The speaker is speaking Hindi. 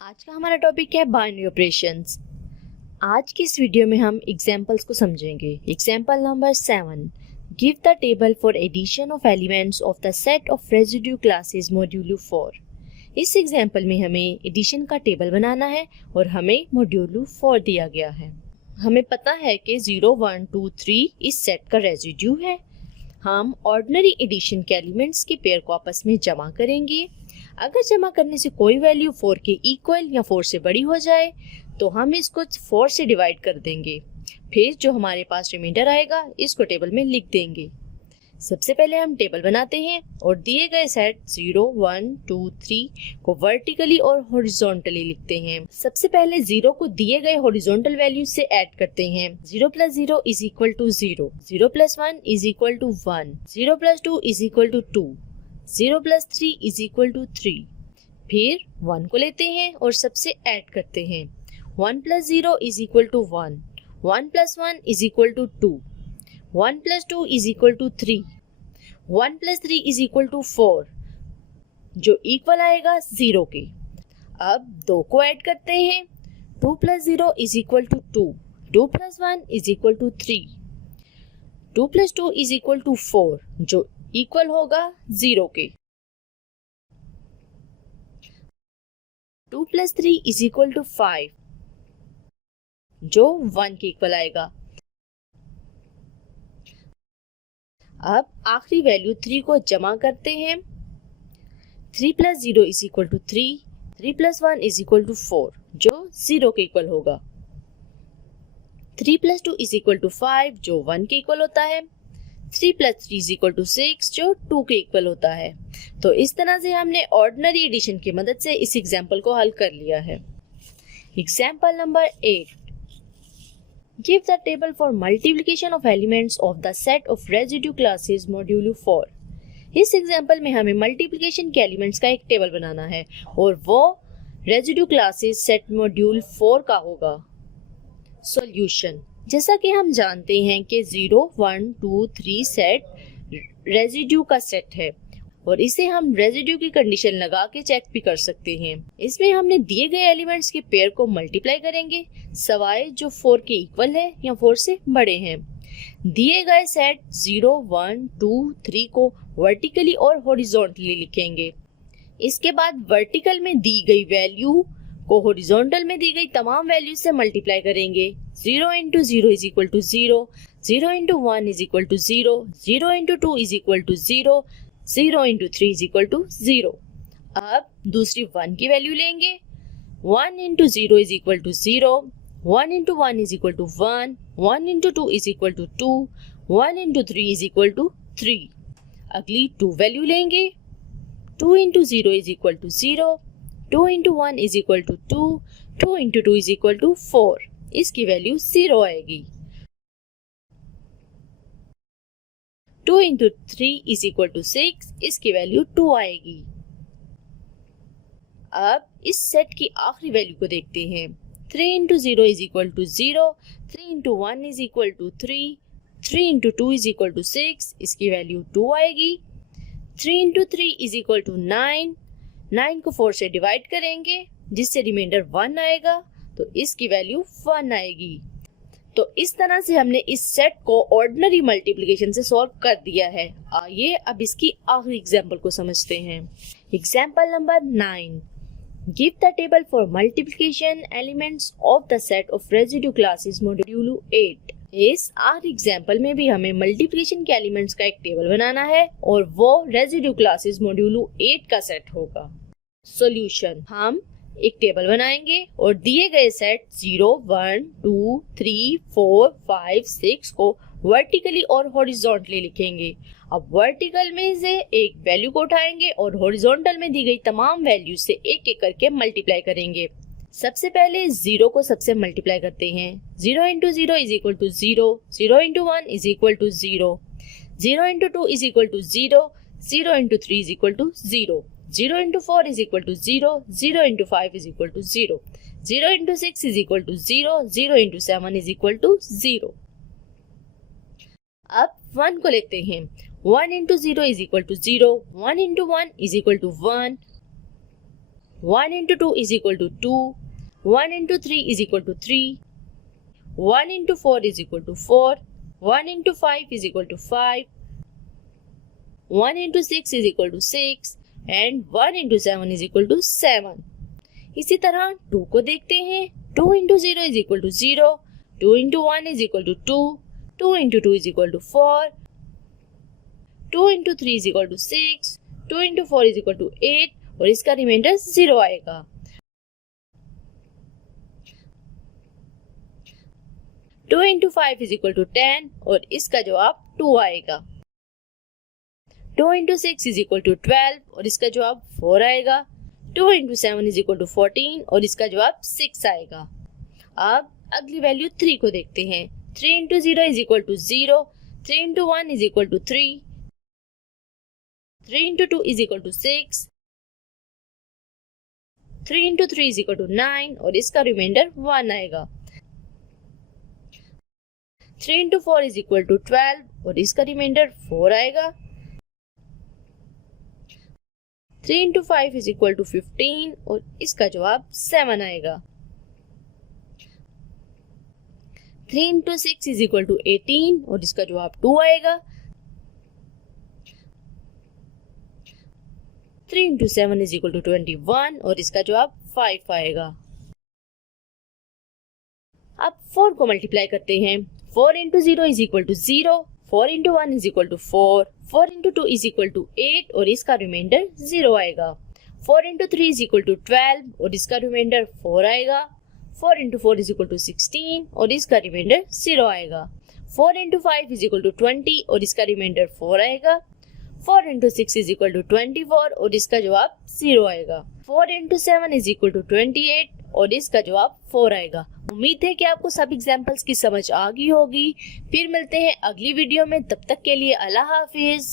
आज का हमारा टॉपिक है बाइनरी ऑपरेशंस। आज की इस वीडियो में हम एग्जांपल्स को समझेंगे। Example number 7, give the table for addition of elements of the set of residue classes modulo 4। इस एग्जांपल में हमें एडिशन का टेबल बनाना है और हमें मॉड्यूलो 4 दिया गया है। हमें पता है कि 0, 1, 2, 3 इस सेट का रेजिड्यू है। हम ऑर्डिनरी एडिशन के एलिमेंट्स के पेयर को आपस में जमा करेंगे। अगर जमा करने से कोई वैल्यू 4 के इक्वल या 4 से बड़ी हो जाए तो हम इसको 4 से डिवाइड कर देंगे। फिर जो हमारे पास रिमाइंडर आएगा इसको टेबल में लिख देंगे। सबसे पहले हम टेबल बनाते हैं और दिए गए सेट 0, 1, 2, 3 को वर्टिकली और हॉरिजॉन्टली लिखते हैं। सबसे पहले 0 को दिए गए हॉरिजॉन्टल वैल्यू से ऐड करते हैं। 0 + 0 = 0, 0 + 1 = 1, 0 + 2 = 2, 0 + 3 = 3। फिर 1 को लेते हैं और सबसे ऐड करते हैं। 1 + 0 = 1, 1 + 1 = 2, 1 + 2 = 3, 1 + 3 = 4 जो इक्वल आएगा 0 के। अब 2 को ऐड करते हैं। 2 + 0 = 2, 2 + 1 = 3, 2 + 2 = 4 जो इक्वल होगा 0 के। 2 + 3 = 5 जो 1 के इक्वल आएगा। अब आखिरी वैल्यू 3 को जमा करते हैं। 3 + 0 = 3, 3 + 1 = 4 जो 0 के इक्वल होगा। 3 + 2 = 5 जो 1 के इक्वल होता है। 3 + 3 = 6 जो 2 के इक्वल होता है। तो इस तरह से हमने ऑर्डिनरी एडिशन की मदद से इस एग्जाम्पल को हल कर लिया है। Example number 8, give the table for multiplication of elements of the set of residue classes modulo 4। इस एग्जाम्पल में हमें मल्टीप्लिकेशन के एलिमेंट्स का एक टेबल बनाना है और वो रेजिड्यू क्लासेस सेट मॉड्यूल 4 का होगा। सॉल्यूशन, जैसा कि हम जानते हैं कि 0, 1, 2, 3 सेट रेजिड्यू का सेट है और इसे हम रेजिड्यू की कंडीशन लगा के चेक भी कर सकते हैं। इसमें हमने दिए गए एलिमेंट्स के पेयर को मल्टीप्लाई करेंगे सवाए जो 4 के इक्वल है या 4 से बड़े हैं। दिए गए सेट 0, 1, 2, 3 को वर्टिकली और हॉरिजॉन्टली लिखेंगे। इसके बाद वर्टिकल में दी गई वैल्यू को हॉरिजॉन्टल में दी गई तमाम वैल्यू से मल्टीप्लाई करेंगे। 0 × 0 = 0, 0 × 1 = 0, 0 × 2 = 0, 0 × 3 = 0। अब दूसरी 1 की वैल्यू लेंगे। 1 × 0 = 0, 1 × 1 = 1, 1 × 2 = 2, 1 × 3 = 3। अगली 2 वैल्यू लेंगे। 2 × 0 = 0, 2 × 1 = 2, 2 × 2 = 4। इसकी वैल्यू 0 आएगी। 2 × 3 = 6, इसकी वैल्यू 2 आएगी। अब इस सेट की आखिरी वैल्यू को देखते हैं। 3 × 0 = 0, 3 × 1 = 3, 3 × 2 = 6, इसकी वैल्यू 2 आएगी। 3 × 3 = 9, 9 को 4 से डिवाइड करेंगे जिससे रिमाइंडर 1 आएगा तो इसकी वैल्यू 1 आएगी। तो इस तरह से हमने इस सेट को ऑर्डिनरी मल्टीप्लिकेशन से सॉल्व कर दिया है। आइए अब इसकी आखिरी एग्जांपल को समझते हैं। Example number 9, give the table for multiplication elements of the set of residue classes modulo 8। इस आखिरी एग्जांपल में भी हमें मल्टीप्लिकेशन के एलिमेंट्स का एक टेबल बनाना है और वो रेजिड्यू क्लासेस मॉड्यूलो 8 का सेट होगा। सॉल्यूशन, हम एक टेबल बनाएंगे और दिए गए सेट 0, 1, 2, 3, 4, 5, 6 को वर्टिकली और हॉरिजॉन्टली लिखेंगे। अब वर्टिकल में से एक वैल्यू को उठाएंगे और हॉरिजॉन्टल में दी गई तमाम वैल्यू से एक एक करके मल्टीप्लाई करेंगे। सबसे पहले 0 को सबसे मल्टीप्लाई करते हैं। 0 × 0 = 0, 0 × 1 = 0, 0 × 2 = 0, 0 × 3 = 0, 0 × 4 = 0, 0 × 5 = 0, 0 × 6 = 0, 0 × 7 = 0। अब 1 को लेते हैं। 1 × 0 = 0, 1 × 1 = 1, 1 into 2 is equal to 2, 1 into 3 is equal to 3, 1 into 4 is equal to 4, 1 into 5 is equal to 5, 1 into 6 is equal to 6 and 1 into 7 is equal to 7. इसी तरह 2 को देखते हैं. 2 into 0 is equal to 0, 2 into 1 is equal to 2, 2 into 2 is equal to 4, 2 into 3 is equal to 6, 2 into 4 is equal to 8 और इसका रिमाइंडर 0 आएगा. 2 into 5 is equal to 10 और इसका जवाब 2 आएगा. 2 into 6 is equal to 12 और इसका जवाब 4 आएगा. 2 into 7 is equal to 14 और इसका जवाब 6 आएगा. अब अगली वैल्यू 3 को देखते हैं. 3 into 0 is equal to 0, 3 into 1 is equal to 3, 3 into 2 is equal to 6, 3 into 3 is equal to 9 और इसका रिमाइंडर 1 आएगा. 3 into 4 is equal to 12 और इसका रिमाइंडर 4 आएगा. 3 into 5 is equal to 15 और इसका जवाब 7 आएगा. 3 into 6 is equal to 18 और इसका जवाब 2 आएगा. 3 into 7 is equal to 21 और इसका जवाब 5 आएगा. अब 4 को मल्टीप्लाई करते हैं. 4 into 0 is equal to 0, 4 into 1 is equal to 4, 4 into 2 is equal to 8 और इसका रिमाइंडर 0 आएगा. 4 into 3 is equal to 12 और इसका रिमाइंडर 4 आएगा. 4 into 4 is equal to 16 और इसका रिमाइंडर 0 आएगा. 4 into 5 is equal to 20 और इसका रिमाइंडर 4 आएगा. 4 into 6 is equal to 24 और इसका जवाब 0 आएगा. 4 into 7 is equal to 28 और इसका जवाब 4 आएगा. उम्मीद है कि आपको सब एग्जाम्पल्स की समझ आ गई होगी. फिर मिलते हैं अगली वीडियो में. तब तक के लिए अल्लाह हाफिज.